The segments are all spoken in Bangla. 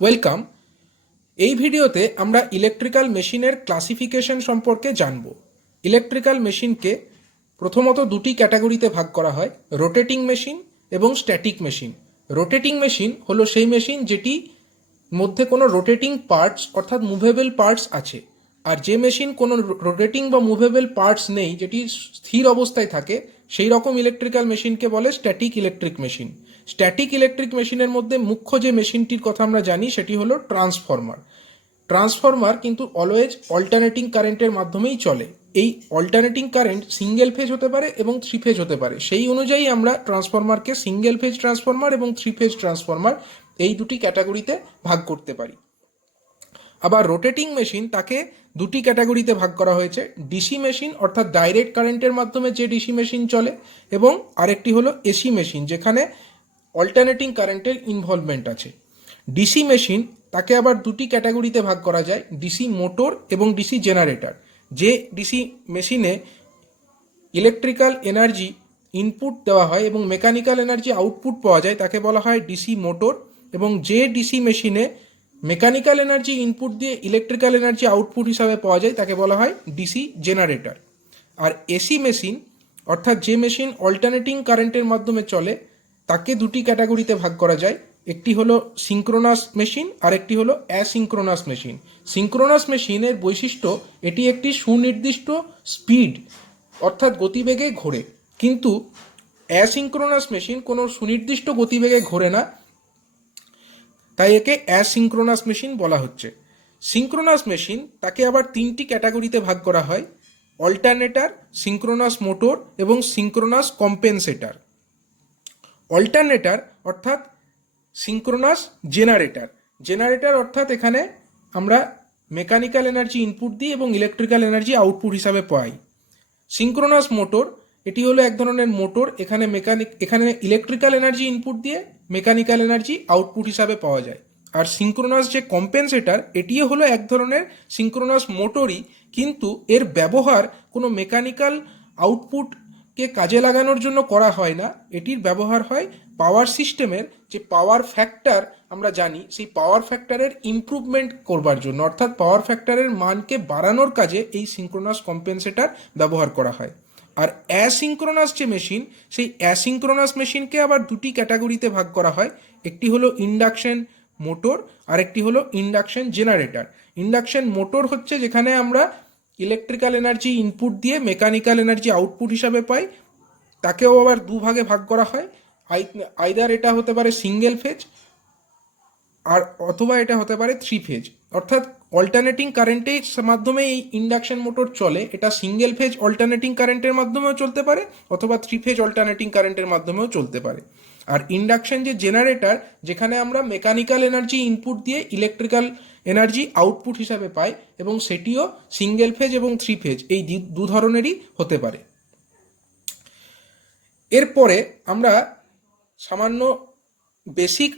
ওয়েলকাম। এই ভিডিওতে আমরা ইলেকট্রিক্যাল মেশিনের ক্লাসিফিকেশন সম্পর্কে জানব। ইলেকট্রিক্যাল মেশিনকে প্রথমত দুটি ক্যাটাগরিতে ভাগ করা হয়, রোটেটিং মেশিন এবং স্ট্যাটিক মেশিন। রোটেটিং মেশিন হলো সেই মেশিন যেটি মধ্যে কোনো রোটেটিং পার্টস অর্থাৎ মুভেবল পার্টস আছে, আর যে মেশিন কোনো রোটেটিং বা মুভেবল পার্টস নেই, যেটি স্থির অবস্থায় থাকে, সেই রকম ইলেকট্রিক্যাল মেশিনকে বলে static electric machine. Static electric মেশিনের মধ্যে মুখ্য যে মেশিনটির কথা আমরা জানি সেটি হলো ট্রান্সফরমার। ট্রান্সফরমার কিন্তু অলওয়েজ অল্টারনেটিং কারেন্টের মাধ্যমেই চলে। এই অল্টারনেটিং কারেন্ট সিঙ্গেল ফেজ হতে পারে এবং থ্রি ফেজ হতে পারে, সেই অনুযায়ী আমরা ট্রান্সফরমারকে সিঙ্গেল ফেজ ট্রান্সফরমার এবং থ্রি ফেজ ট্রান্সফরমার এই দুটি ক্যাটাগরিতে ভাগ করতে পারি। আবার রোটেটিং মেশিন তাকে দুটি ক্যাটাগরিতে ভাগ করা হয়েছে, ডিসি মেশিন অর্থাৎ ডাইরেক্ট কারেন্টের মাধ্যমে যে ডিসি মেশিন চলে, এবং আরেকটি হলো এসি মেশিন যেখানে অল্টারনেটিং কারেন্টের ইনভলভমেন্ট আছে। ডিসি মেশিন তাকে আবার দুটি ক্যাটাগরিতে ভাগ করা যায়, ডিসি মোটর এবং ডিসি জেনারেটর। যে ডিসি মেশিনে ইলেকট্রিক্যাল এনার্জি ইনপুট দেওয়া হয় এবং মেকানিক্যাল এনার্জি আউটপুট পাওয়া যায় তাকে বলা হয় ডিসি মোটর, এবং যে ডিসি মেশিনে মেকানিক্যাল এনার্জি ইনপুট দিয়ে ইলেকট্রিক্যাল এনার্জি আউটপুট হিসাবে পাওয়া যায় তাকে বলা হয় ডিসি জেনারেটর। আর এসি মেশিন অর্থাৎ যে মেশিন অল্টারনেটিং কারেন্টের মাধ্যমে চলে তাকে দুটি ক্যাটাগরিতে ভাগ করা যায়, একটি হলো সিঙ্ক্রোনাস মেশিন আর একটি হলো অ্যাসিঙ্ক্রোনাস মেশিন। সিঙ্ক্রোনাস মেশিনের বৈশিষ্ট্য এটি একটি সুনির্দিষ্ট স্পিড অর্থাৎ গতিবেগে ঘোরে, কিন্তু অ্যাসিঙ্ক্রোনাস মেশিন কোনো সুনির্দিষ্ট গতিবেগে ঘোরে না, তাই একে অ্যাসিঙ্ক্রোনাস মেশিন বলা হচ্ছে। সিঙ্ক্রোনাস মেশিন তাকে আবার তিনটি ক্যাটাগরিতে ভাগ করা হয়, অল্টারনেটর, সিঙ্ক্রোনাস মোটর এবং সিঙ্ক্রোনাস কম্পেনসেটর। অল্টারনেটর অর্থাৎ সিঙ্ক্রোনাস জেনারেটর। জেনারেটর অর্থাৎ এখানে আমরা মেকানিক্যাল এনার্জি ইনপুট দিই এবং ইলেকট্রিক্যাল এনার্জি আউটপুট হিসাবে পাই। সিঙ্ক্রোনাস মোটর এটি হলো এক ধরনের মোটর, এখানে ইলেকট্রিক্যাল এনার্জি ইনপুট দিয়ে মেকানিক্যাল এনার্জি আউটপুট হিসাবে পাওয়া যায়। আর সিঙ্ক্রোনাস যে কম্পেনসেটর এটিও হলো এক ধরনের সিঙ্ক্রোনাস মোটরই, কিন্তু এর ব্যবহার কোনো মেকানিক্যাল আউটপুটকে কাজে লাগানোর জন্য করা হয় না, এটির ব্যবহার হয় পাওয়ার সিস্টেমের যে পাওয়ার ফ্যাক্টর আমরা জানি সেই পাওয়ার ফ্যাক্টরের ইমপ্রুভমেন্ট করবার জন্য, অর্থাৎ পাওয়ার ফ্যাক্টরের মানকে বাড়ানোর কাজে এই সিঙ্ক্রোনাস কম্পেনসেটর ব্যবহার করা হয়। আর অ্যাসিঙ্ক্রোনাস যে মেশিন সেই অ্যাসিঙ্ক্রোনাস মেশিনকে আবার দুটি ক্যাটাগরিতে ভাগ করা হয়, একটি হলো ইন্ডাকশন মোটর আর একটি হলো ইন্ডাকশন জেনারেটর। ইন্ডাকশন মোটর হচ্ছে যেখানে আমরা ইলেকট্রিক্যাল এনার্জি ইনপুট দিয়ে মেকানিক্যাল এনার্জি আউটপুট হিসাবে পাই, তাকেও আবার দুভাগে ভাগ করা হয়, আইদার এটা হতে পারে সিঙ্গেল ফেজ আর অথবা এটা হতে পারে থ্রি ফেজ, অর্থাৎ অল্টারনেটিং কারেন্টের মাধ্যমে এই ইন্ডাকশন মোটর চলে, এটা সিঙ্গেল ফেজ অল্টারনেটিং কারেন্টের মাধ্যমেও চলতে পারে অথবা থ্রি ফেজ অল্টারনেটিং কারেন্টের মাধ্যমেও চলতে পারে। আর ইন্ডাকশন যে জেনারেটর যেখানে আমরা মেকানিক্যাল এনার্জি ইনপুট দিয়ে ইলেকট্রিক্যাল এনার্জি আউটপুট হিসাবে পাই, এবং সেটিও সিঙ্গেল ফেজ এবং থ্রি ফেজ এই দু ধরনেরই হতে পারে। এরপরে আমরা সামান্য বেসিক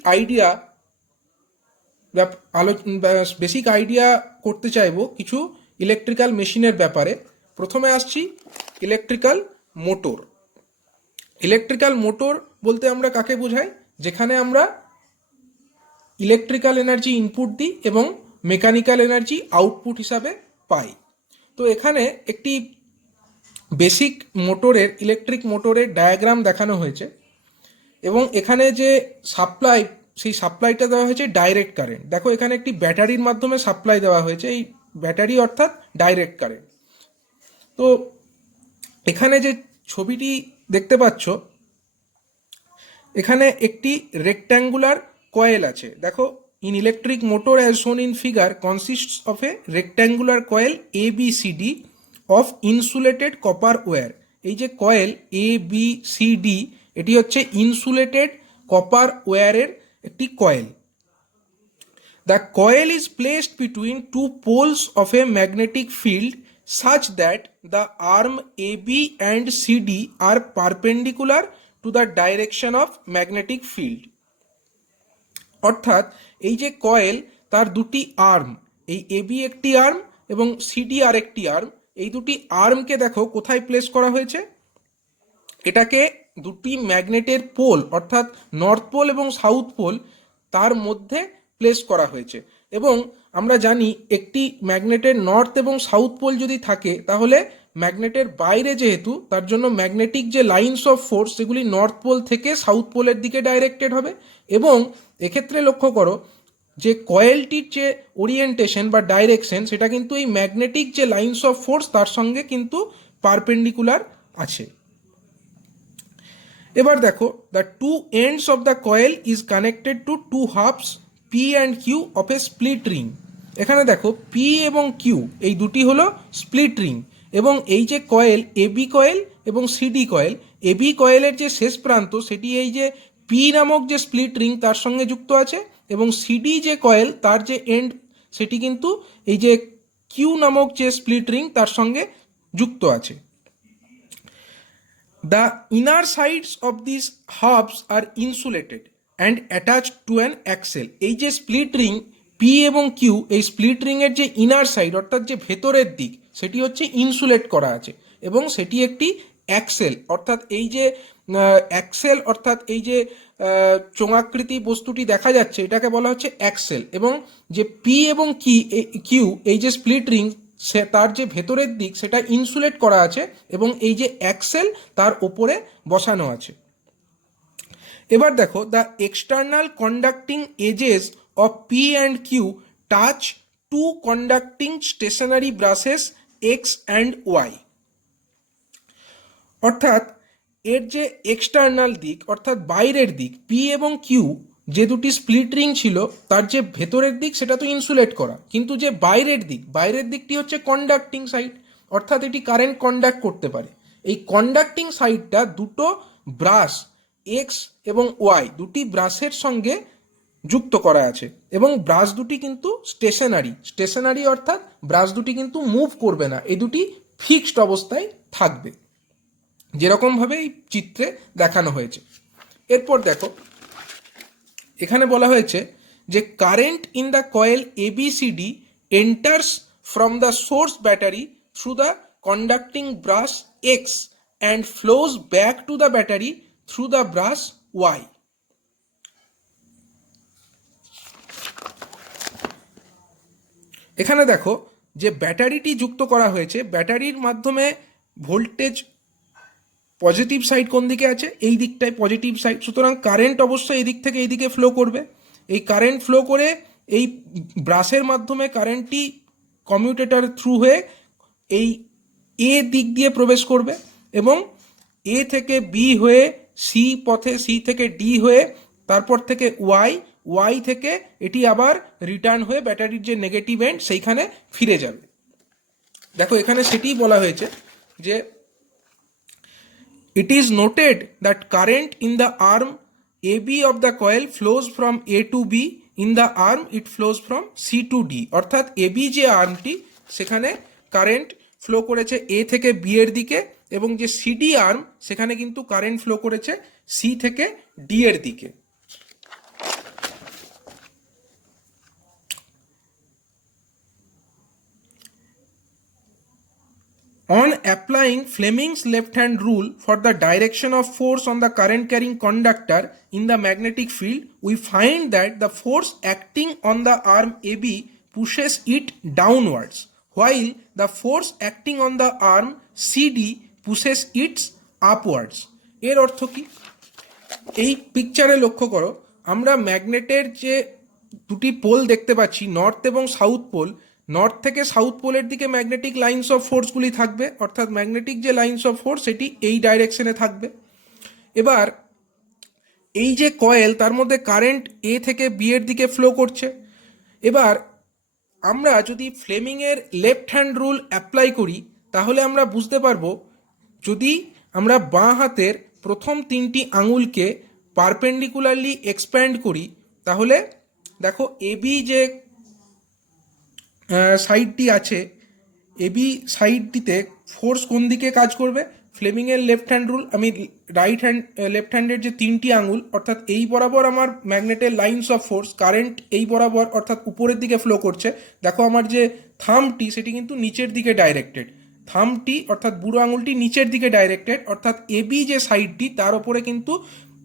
আইডিয়া করতে চাইব কিছু ইলেকট্রিক্যাল মেশিনের ব্যাপারে। প্রথমে আসছি ইলেকট্রিক্যাল মোটর। ইলেকট্রিক্যাল মোটর বলতে আমরা কাকে বোঝাই, যেখানে আমরা ইলেকট্রিক্যাল এনার্জি ইনপুট দিই এবং মেকানিক্যাল এনার্জি আউটপুট হিসাবে পাই। তো এখানে একটি বেসিক মোটরের ইলেকট্রিক মোটরের ডায়াগ্রাম দেখানো হয়েছে, এবং এখানে যে সাপ্লাই সেই সাপ্লাইটা দেওয়া হয়েছে ডাইরেক্ট কারেন্ট। দেখো এখানে একটি ব্যাটারির মাধ্যমে সাপ্লাই দেওয়া হয়েছে, এই ব্যাটারি অর্থাৎ ডাইরেক্ট কারেন্ট। তো এখানে যে ছবিটি দেখতে পাচ্ছ এখানে একটি রেক্ট্যাঙ্গুলার কয়েল আছে। দেখো, in electric motor as shown in figure consists of a rectangular coil ABCD of insulated copper wire. এই যে কয়েল ABCD এটি হচ্ছে ইনসুলেটেড কপার ওয়্যারের একটি coil. The coil is placed between two poles of a magnetic field such that the arm AB and CD are perpendicular to the direction of magnetic field. অর্থাৎ এই যে কয়েল তার দুটি আর্ম, এই AB একটি আর্ম এবং CD আর একটি আর্ম, এই দুটি আর্মকে দেখো কোথায় প্লেস করা হয়েছে, এটাকে দুটি ম্যাগনেটের পোল অর্থাৎ নর্থ পোল এবং সাউথ পোল তার মধ্যে প্লেস করা হয়েছে। এবং আমরা জানি একটি ম্যাগনেটের নর্থ এবং সাউথ পোল যদি থাকে তাহলে ম্যাগনেটের বাইরে যেহেতু, তার জন্য ম্যাগনেটিক যে লাইনস অফ ফোর্স সেগুলি নর্থ পোল থেকে সাউথ পোলের দিকে ডাইরেক্টেড হবে। এবং এক্ষেত্রে লক্ষ্য করো যে কয়েলটির যে ওরিয়েন্টেশন বা ডাইরেকশন সেটা কিন্তু এই ম্যাগনেটিক যে লাইনস অফ ফোর্স তার সঙ্গে কিন্তু পারপেন্ডিকুলার আছে। এবার দেখো, the two ends of the coil is connected to two halves P and Q of a split ring. এখানে দেখো পি এবং কিউ এই দুটি হলো স্প্লিট রিং, এবং এই যে কয়েল এবি কয়েল এবং সিডি কয়েল, এবি কয়েলের যে শেষ প্রান্ত সেটি এই যে পি নামক যে স্প্লিট রিং তার সঙ্গে যুক্ত আছে, এবং সিডি যে কয়েল তার যে এন্ড সেটি কিন্তু এই যে কিউ নামক যে স্প্লিট রিং তার সঙ্গে যুক্ত আছে। The inner sides of these hubs are insulated and attached to an axle. এই যে স্প্লিট রিং পি এবং কিউ, এই স্প্লিট রিং এর যে ইনার সাইড অর্থাৎ যে ভেতরের দিক সেটি হচ্ছে ইনসুলেট করা আছে, এবং সেটি একটি অ্যাক্সেল অর্থাৎ এই যে অ্যাক্সেল অর্থাৎ এই যে চোঙাকৃতি বস্তুটি দেখা যাচ্ছে এটাকে বলা হচ্ছে অ্যাক্সেল। এবং যে পি এবং কিউ এই যে স্প্লিট রিং সে তার যে ভেতরের দিক সেটা ইনসুলেট করা আছে, এবং এই যে অ্যাক্সেল তার ওপরে বসানো আছে। এবার দেখো, the external conducting edges of P and Q touch to conducting stationary brushes X and Y. অর্থাৎ এর যে এক্সটার্নাল দিক অর্থাৎ বাইরের দিক, পি এবং কিউ যে দুটি স্প্লিট রিং ছিল তার যে ভেতরের দিক সেটা তো ইনসুলেট করা, কিন্তু যে বাইরের দিকটি হচ্ছে কন্ডাক্টিং সাইড, অর্থাৎ এটি কারেন্ট কন্ডাক্ট করতে পারে। এই কন্ডাক্টিং সাইডটা দুটো ব্রাশ এক্স এবং ওয়াই দুটি ব্রাশের সঙ্গে যুক্ত করা আছে, এবং ব্রাশ দুটি কিন্তু স্টেশনারি অর্থাৎ ব্রাশ দুটি কিন্তু মুভ করবে না, এই দুটি ফিক্সড অবস্থায় থাকবে, যেরকমভাবে এই চিত্রে দেখানো হয়েছে। এরপর দেখো, এখানে বলা হয়েছে যে current in the coil ABCD enters from the source battery through the conducting brush X and flows back to the battery through the brush Y. এখানে দেখো যে ব্যাটারিটি যুক্ত করা হয়েছে, ব্যাটারির মাধ্যমে ভোল্টেজ পজিটিভ সাইড কোন দিকে আছে, এই দিকটায় পজিটিভ সাইড, সুতরাং কারেন্ট অবশ্যই এই দিক থেকে এই দিকে ফ্লো করবে। এই কারেন্ট ফ্লো করে এই ব্রাশের মাধ্যমে কারেন্টটি কমিউটেটর থ্রু হয়ে এই এ দিক দিয়ে প্রবেশ করবে, এবং এ থেকে বি হয়ে সি পথে, সি থেকে ডি হয়ে, তারপর থেকে ওয়াই থেকে এটি আবার রিটার্ন হয়ে ব্যাটারির যে নেগেটিভ এন্ড সেইখানে ফিরে যাবে। দেখো এখানে সেটিই বলা হয়েছে যে it is noted that current in the arm AB of the coil flows from A to B, in the arm it flows from C to D। অর্থাৎ AB যে আর্মটি সেখানে কারেন্ট ফ্লো করেছে A থেকে B এর দিকে, এবং যে CD আর্ম সেখানে কিন্তু কারেন্ট ফ্লো করেছে C থেকে D এর দিকে। On applying Fleming's left-hand rule for the direction of force on the current-carrying conductor in the magnetic field, we find that the force acting on the arm AB pushes it downwards, while the force acting on the arm CD pushes it upwards. এর অর্থ কি? এই পিকচারে লক্ষ্য করো, আমরা ম্যাগনেটের যে দুটি পোল দেখতে পাচ্ছি, নর্থ এবং সাউথ পোল, নর্থ থেকে সাউথ পোলের দিকে ম্যাগনেটিক লাইন্স অফ ফোর্সগুলি থাকবে, অর্থাৎ ম্যাগনেটিক যে লাইন্স অফ ফোর্স সেটি এই ডাইরেকশনে থাকবে। এবার এই যে কয়েল তার মধ্যে কারেন্ট এ থেকে বি এর দিকে ফ্লো করছে। এবার আমরা যদি ফ্লেমিংয়ের লেফট হ্যান্ড রুল অ্যাপ্লাই করি তাহলে আমরা বুঝতে পারবো, যদি আমরা বাঁ হাতের প্রথম তিনটি আঙুলকে পারপেন্ডিকুলারলি এক্সপ্যান্ড করি তাহলে দেখো এবি যে সাইডটি আছে, এবি সাইডটিতে ফোর্স কোন দিকে কাজ করবে, ফ্লেমিংয়ের লেফট হ্যান্ড রুল, আমি লেফট হ্যান্ডের যে তিনটি আঙুল অর্থাৎ এই বরাবর আমার ম্যাগনেটের লাইন্স অফ ফোর্স, কারেন্ট এই বরাবর অর্থাৎ উপরের দিকে ফ্লো করছে। দেখো আমার যে থাম্বটি সেটি কিন্তু নিচের দিকে ডাইরেক্টেড, থাম্বটি অর্থাৎ বুড়ো আঙুলটি নিচের দিকে ডাইরেক্টেড, অর্থাৎ এবি যে সাইডটি তার ওপরে কিন্তু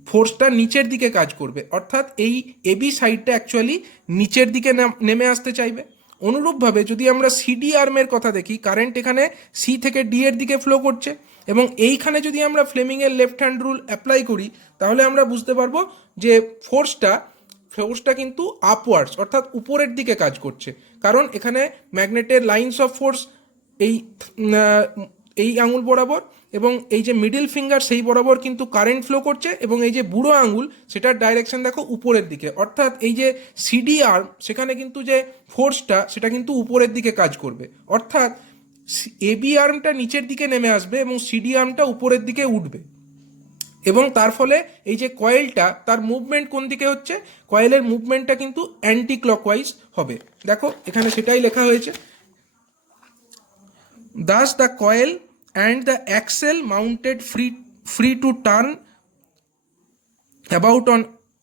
ফোর্সটা নিচের দিকে কাজ করবে, অর্থাৎ এই এবি সাইডটা অ্যাকচুয়ালি নিচের দিকে নেমে আসতে চাইবে। অনুরূপভাবে যদি আমরা সিডি আর্মের কথা দেখি, কারেন্ট এখানে সি থেকে ডি এর দিকে ফ্লো করছে, এবং এইখানে যদি আমরা ফ্লেমিংয়ের লেফট হ্যান্ড রুল অ্যাপ্লাই করি তাহলে আমরা বুঝতে পারবো যে ফোর্সটা কিন্তু আপওয়ার্ডস অর্থাৎ উপরের দিকে কাজ করছে, কারণ এখানে ম্যাগনেটের লাইন্স অফ ফোর্স এই আঙুল বরাবর এবং এই যে মিডিল ফিঙ্গার সেই বরাবর কিন্তু কারেন্ট ফ্লো করছে, এবং এই যে বুড়ো আঙুল সেটার ডাইরেকশন দেখো উপরের দিকে, অর্থাৎ এই যে সিডি আর্ম সেখানে কিন্তু যে ফোর্সটা সেটা কিন্তু উপরের দিকে কাজ করবে, অর্থাৎ এবি আর্মটা নিচের দিকে নেমে আসবে এবং সিডি আর্মটা উপরের দিকে উঠবে, এবং তার ফলে এই যে কয়েলটা তার মুভমেন্ট কোন দিকে হচ্ছে, কয়েলের মুভমেন্টটা কিন্তু অ্যান্টি ক্লকওয়াইজ হবে। দেখো এখানে সেটাই লেখা হয়েছে, thus the coil and the axle mounted free to turn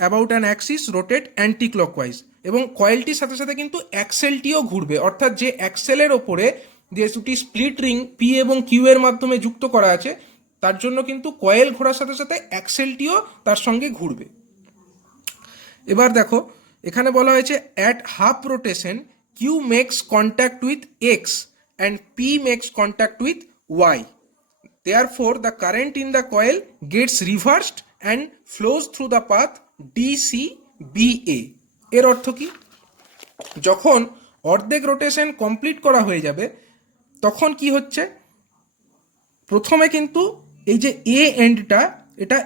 about an axis rotate anti-clockwise, এবং কয়েলটির সাথে সাথে কিন্তু অ্যাক্সেলটিও ঘুরবে, অর্থাৎ যে অ্যাক্সেলের ওপরে যে দুটি স্প্লিট রিং পি এবং কিউ এর মাধ্যমে যুক্ত করা আছে তার জন্য কিন্তু কয়েল ঘোরার সাথে সাথে অ্যাক্সেলটিও তার সঙ্গে ঘুরবে। এবার দেখো এখানে বলা হয়েছে at half rotation Q makes contact with X and P makes contact with Y. Therefore, the current in the coil gets reversed and flows through the path DCBA. এর অর্থ কি? যখন অর্ধেক রোটেশন কমপ্লিট করা হয়ে যাবে তখন কি হচ্ছে, প্রথমে কিন্তু এই যে এ এন্ডটা এটা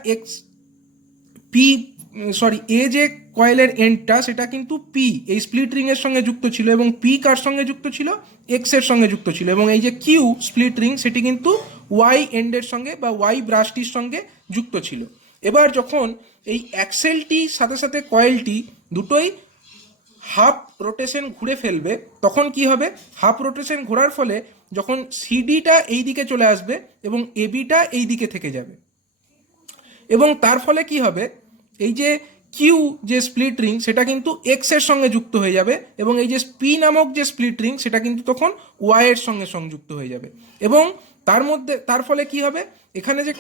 এ যে কয়েলের এন্ডটা সেটা কিন্তু পি এই স্প্লিট রিং এর সঙ্গে যুক্ত ছিল, এবং পি কার সঙ্গে যুক্ত ছিল, এক্স এর সঙ্গে যুক্ত ছিল, এবং এই যে কিউ স্প্লিট রিং সেটি কিন্তু ওয়াই এন্ডের সঙ্গে বা ওয়াই ব্রাশটির সঙ্গে যুক্ত ছিল। এবার যখন এই অ্যাক্সেলটি সাথে সাথে কয়েলটি দুটোই হাফ রোটেশন ঘুরে ফেলবে তখন কি হবে, হাফ রোটেশন ঘোরার ফলে যখন সিডিটা এই দিকে চলে আসবে এবং এবিটা এই দিকে থেকে যাবে, এবং তার ফলে কি হবে, এই যে কিউ যে স্প্লিট রিং সেটা কিন্তু এক্স এর সঙ্গে যুক্ত হয়ে যাবে, এবং এই যে পি নামক যে স্প্লিট রিং সেটা কিন্তু তখন ওয়াই এর সঙ্গে সংযুক্ত হয়ে যাবে, এবং তার ফলে কি হবে, এখানে যে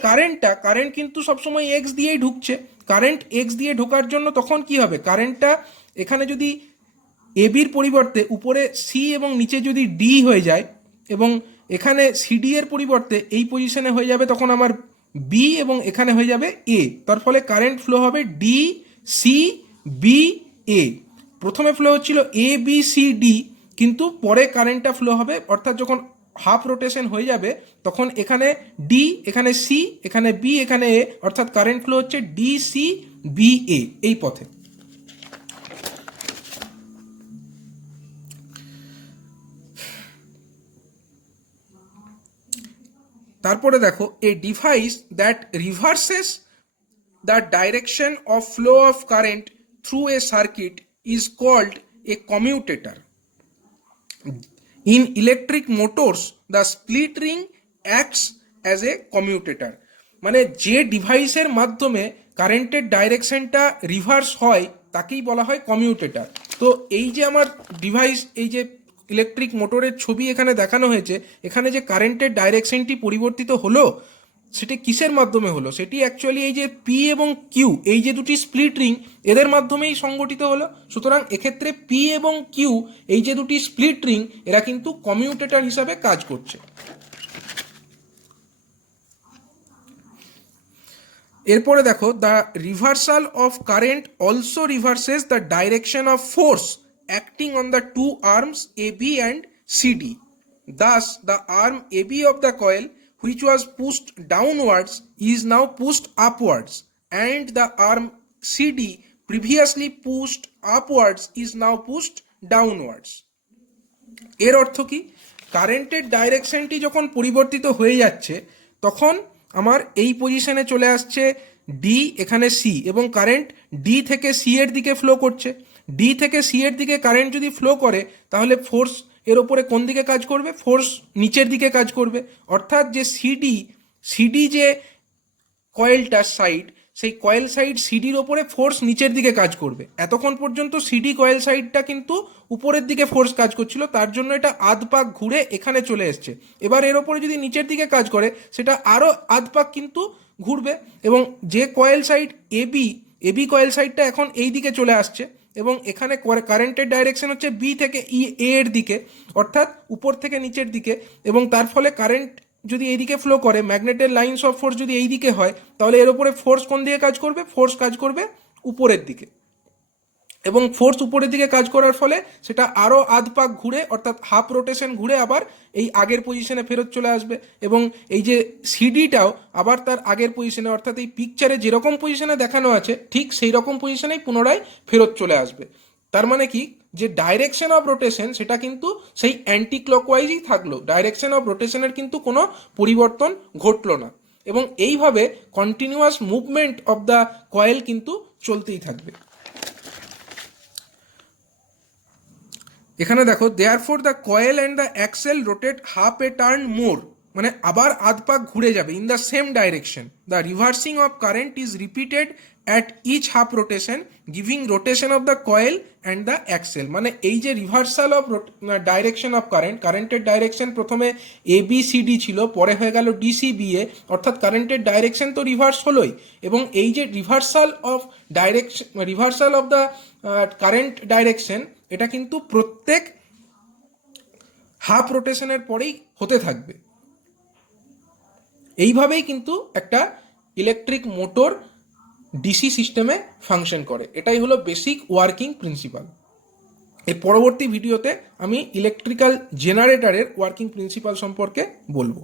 কারেন্ট কিন্তু সবসময় এক্স দিয়েই ঢুকছে, কারেন্ট এক্স দিয়ে ঢোকার জন্য তখন কি হবে, কারেন্টটা এখানে যদি এবির পরিবর্তে উপরে সি এবং নিচে যদি ডি হয়ে যায়, এবং এখানে সিডি এর পরিবর্তে এই পজিশনে হয়ে যাবে তখন আমার বি, এবং এখানে হয়ে যাবে এ, তার ফলে কারেন্ট ফ্লো হবে ডি সি বি এ। প্রথমে ফ্লো হচ্ছিল এ বি সি ডি, কিন্তু পরে কারেন্টটা ফ্লো হবে, অর্থাৎ যখন হাফ রোটেশন হয়ে যাবে তখন এখানে ডি, এখানে সি, এখানে বি, এখানে এ, অর্থাৎ কারেন্ট ফ্লো হচ্ছে ডি সি বি এ এই পথে। তারপরে দেখো a device that reverses the direction of flow of current through a circuit is called a commutator. In electric motors the split ring acts as a commutator, মানে যে ডিভাইসের মাধ্যমে কারেন্টের ডাইরেকশনটা রিভার্স হয় তাকেই বলা হয় কমিউটেটর। তো এই যে আমার ডিভাইস, এই যে ইলেকট্রিক মোটরের ছবি এখানে দেখানো হয়েছে, এখানে যে কারেন্টের ডাইরেকশনটি পরিবর্তিত হলো সেটি কিসের মাধ্যমে হলো, সেটি অ্যাকচুয়ালি এই যে পি এবং কিউ এই যে দুটি স্প্লিট রিং এদের মাধ্যমেই সংগঠিত হলো। সুতরাং এক্ষেত্রে পি এবং কিউ এই যে দুটি স্প্লিট রিং এরা কিন্তু কমিউটেটর হিসাবে কাজ করছে। এরপরে দেখো the reversal of current also reverses the direction of force acting on the two arms AB and CD. Thus, the arm AB of the coil, which was pushed downwards, is now pushed upwards, and the arm CD, previously pushed upwards, is now pushed downwards. এর অর্থ কি, কারেন্টের ডাইরেকশনটি যখন পরিবর্তিত হয়ে যাচ্ছে তখন আমার এই পজিশনে চলে আসছে ডি, এখানে সি, এবং কারেন্ট ডি থেকে সি এর দিকে ফ্লো করছে। ডি থেকে সি এর দিকে কারেন্ট যদি ফ্লো করে তাহলে ফোর্স এর ওপরে কোন দিকে কাজ করবে, ফোর্স নিচের দিকে কাজ করবে, অর্থাৎ যে সিডি যে কয়েলটার সাইড সেই কয়েল সাইড সিডির ওপরে ফোর্স নিচের দিকে কাজ করবে। এতক্ষণ পর্যন্ত সিডি কয়েল সাইডটা কিন্তু উপরের দিকে ফোর্স কাজ করছিল, তার জন্য এটা আধ পাক ঘুরে এখানে চলে এসছে। এবার এর ওপরে যদি নিচের দিকে কাজ করে সেটা আরও আধ পাক কিন্তু ঘুরবে, এবং যে কয়েল সাইড এবি কয়েল সাইডটা এখন এই দিকে চলে আসছে, এবং এখানে কারেন্টের ডাইরেকশন হচ্ছে বি থেকে এ এর দিকে, অর্থাৎ উপর থেকে নিচের দিকে, এবং তার ফলে কারেন্ট যদি এইদিকে ফ্লো করে, ম্যাগনেটের লাইন্স অফ ফোর্স যদি এই দিকে হয়, তাহলে এর উপরে ফোর্স কোন দিকে কাজ করবে? ফোর্স কাজ করবে উপরের দিকে, এবং ফোর্স উপরের দিকে কাজ করার ফলে সেটা আরও আধ পাক ঘুরে, অর্থাৎ হাফ রোটেশন ঘুরে আবার এই আগের পজিশনে ফেরত চলে আসবে, এবং এই যে সিডিটাও আবার তার আগের পজিশনে, অর্থাৎ এই পিকচারে যেরকম পজিশনে দেখানো আছে ঠিক সেই রকম পজিশনেই পুনরায় ফেরত চলে আসবে। তার মানে কি, যে ডাইরেকশন অফ রোটেশন সেটা কিন্তু সেই অ্যান্টি ক্লকওয়াইজই থাকলো, ডাইরেকশন অফ রোটেশনের কিন্তু কোনো পরিবর্তন ঘটলো না, এবং এইভাবে continuous movement of the coil কিন্তু চলতেই থাকবে। এখানে দেখো, therefore the coil and the axle rotate half a turn more, মানে আবার আধ পাক ঘুরে যাবে in the same direction. The reversing of current is repeated at each half rotation, giving rotation of the coil and the axle. মানে এই যে reversal of direction of current, কারেন্টের ডাইরেকশন প্রথমে ABCD ছিল, পরে হয়ে গেল DCBA, অর্থাৎ কারেন্টের ডাইরেকশন তো রিভার্স হলোই, এবং এই যে reversal of the current direction, এটা কিন্তু প্রত্যেক হাফ রোটেশনের পরেই হতে থাকবে। এইভাবেই কিন্তু একটা ইলেকট্রিক মোটর ডিসি সিস্টেমে ফাংশন করে। এটাই হলো বেসিক ওয়ার্কিং প্রিন্সিপাল। এই পরবর্তী ভিডিওতে আমি ইলেকট্রিক্যাল জেনারেটরের ওয়ার্কিং প্রিন্সিপাল সম্পর্কে বলবো।